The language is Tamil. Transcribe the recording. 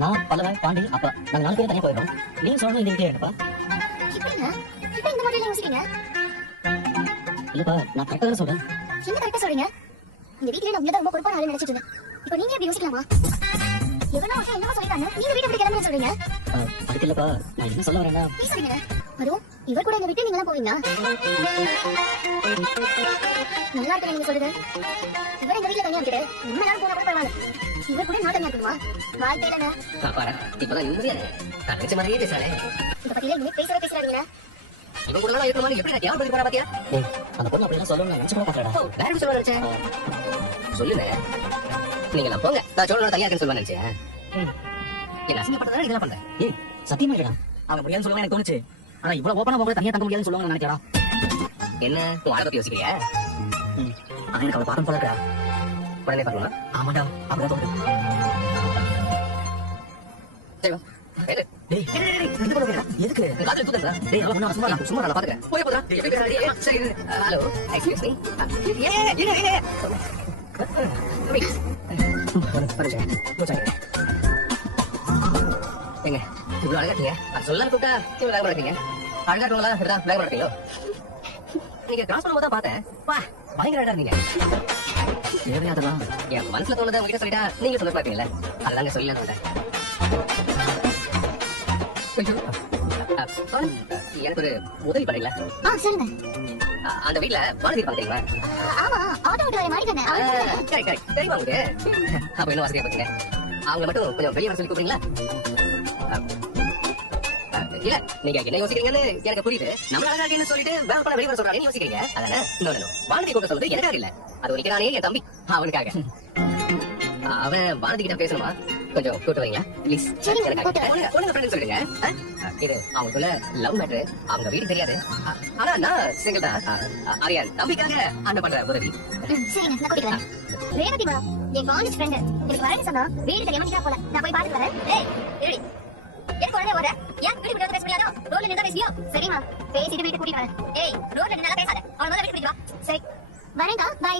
நான் பல்லவன் பாண்டி அப்பா நாங்க 4 பேரும் தனியா போயிடுறோம். நீங்க சொல்லணும் இந்த வீட்லயே இருப்பா. எப்படிங்க இப்ப இந்த மாதிரிலாம் யோசிக்கிறீங்க? இல்லப்பா நான் கரெக்டா தான் சொல்றேன். என்ன கரெக்டா சொல்றீங்க? இந்த வீட்லயே நான் உள்ளதா ரொம்ப பொறுப்பான ஆளு நினைச்சிட்டு இருந்தேன். இப்போ நீங்க எப்படி யோசிக்கலாமா? எவனோ ஒருத்தன் என்னமா சொல்லிட்டாங்க, நீங்க வீட்டை விட்டு கிளம்புன்னு சொல்றீங்க. அதுக்கு இல்லப்பா நான் என்ன சொல்ல வரேன்னா பேசுறீங்க. அதுவும் இவர் கூட இந்த விட்டு நீங்க எல்லாம் போவீங்களா? நல்லா இருக்கு நீங்க சொல்றது. இவர் இந்த வீட்ல தனியா விட்டுட்டு ரொம்ப நாள் போனா கூட பரவாயில்ல. இவர் கூட நான் தனியா இருக்குமா? வாழ்க்கை இல்லைங்க. பாரு இப்பதான் நிம்மதியா நான் நினைச்ச மாதிரியே பேசுறேன். இத பத்தியில நீங்க பேசுறாதீங்க. இவன் கூட இருக்கிற மாதிரி எப்படி நான் யார் பண்ணி போறா பாத்தியா? அந்த பொண்ணு அப்படிலாம் சொல்லணும்னு நினைச்சு கூட பாக்கலடா. வேற சொல்ல நினைச்சேன். சொல்லுங்க. நீங்க எல்லாம் போங்க. நான் சொல்லணும் தனியா இருக்கேன்னு சொல்ல நினைச்சேன். என்ன அசிங்கப்பட்டதா இதெல்லாம் பண்றேன். ஏய் சத்தியமா இல்லடா. அவங்க முடியாதுன்னு சொல்லுவாங்க எனக்கு தோணுச்சு. ஆனா இவ்வளவு ஓபனா உங்களை தனியா தங்க முடியாதுன்னு சொல்லுவாங்க நினைச்சடா. என்ன உன் ஆளை பத்தி யோசிக்கிறியா? எனக்கு அவளை பார்க்கணும் போல இருக்கா. உடனே பார்க்கணும். ஆமாடா அப்படிதான் தோணுது. சரி வா. டேய் எங்க போறடா? எதுக்கு? காதுல தூக்குறடா. டேய் நான் சும்மா நான் பாத்துக்கறேன். போய் போடா. சரி ஹலோ எக்ஸ்கியூஸ் மீ. ஏய் எங்க இவ்வளவு அழகா இருக்கீங்க. அது சொல்ல கூப்பிட்டா இவ்வளவு அழகா இருக்கீங்க. அழகா இருக்கவங்களா இப்படிதான் வேக மாட்டீங்களோ? நீங்க கிராஸ் பண்ணும்போது தான் பார்த்தேன். வா பயங்கர அழகா இருந்தீங்க. தேவையாதெல்லாம் என் மனசுல தோணுதை உங்ககிட்ட சொல்லிட்டா நீங்க சொல்ல பாப்பீங்கல்ல, அதுதாங்க சொல்லல வந்தேன். எனக்கு ஒரு உதவி பண்ணீங்களா? சொல்லுங்க. அந்த வீட்ல வாடகை பாத்தீங்களா? ஆமா ஆட்டோ ஓட்டுற மாறிட்டேன். கரெக்ட் தெரியுமா உங்களுக்கு? அப்ப என்ன வசதியா பாத்தீங்க? அவங்க மட்டும் கொஞ்சம் வெளியே வர சொல்லி கூப்பிடுறீங்களா? இல்ல நீங்க என்ன யோசிக்கிறீங்கன்னு எனக்கு புரியுது. நம்ம அழகா இருக்கேன்னு சொல்லிட்டு வேற பண்ண வெளியே வர சொல்றாங்கன்னு யோசிக்கிறீங்க. அதானே? நோ வானதி கூப்பிட சொல்றது எனக்காக இல்ல, அது உனக்கு என் தம்பி அவனுக்காக. அவன் வானதி கிட்ட பேசணுமா? கொஞ்சம் கூப்பிட்டு வரீங்களா ப்ளீஸ்? ஒண்ணுங்க ஃப்ரெண்ட் சொல்லிடுங்க. இது அவங்களுக்குள்ள லவ் மேட்டர். அவங்க வீடு தெரியாது. ஆனா நான் சிங்கிள் தான். அரியான் தம்பிக்காக அண்ணன் பண்ற உதவி. சரிங்க நான் கூட்டிட்டு வரேன். ரேவதிமா என் காலேஜ் ஃப்ரெண்ட். எனக்கு வரேன்னு சொன்னா வீடு தெரியாம நீ போல. நான் போய் பாத்துட்டு வரேன். ஏய் ஏடி எதுக்கு உடனே வர? ஏன் வீடு விட்டு பேச முடியாதோ? ரோட்ல நின்னு பேசியோ? சரிமா பேசிட்டு வீட்டுக்கு கூட்டிட்டு வரேன். ஏய் ரோட்ல நின்னால பேசாத. அவன் முதல்ல வீட்டுக்கு வா. சரி வரேன்க்கா. பை.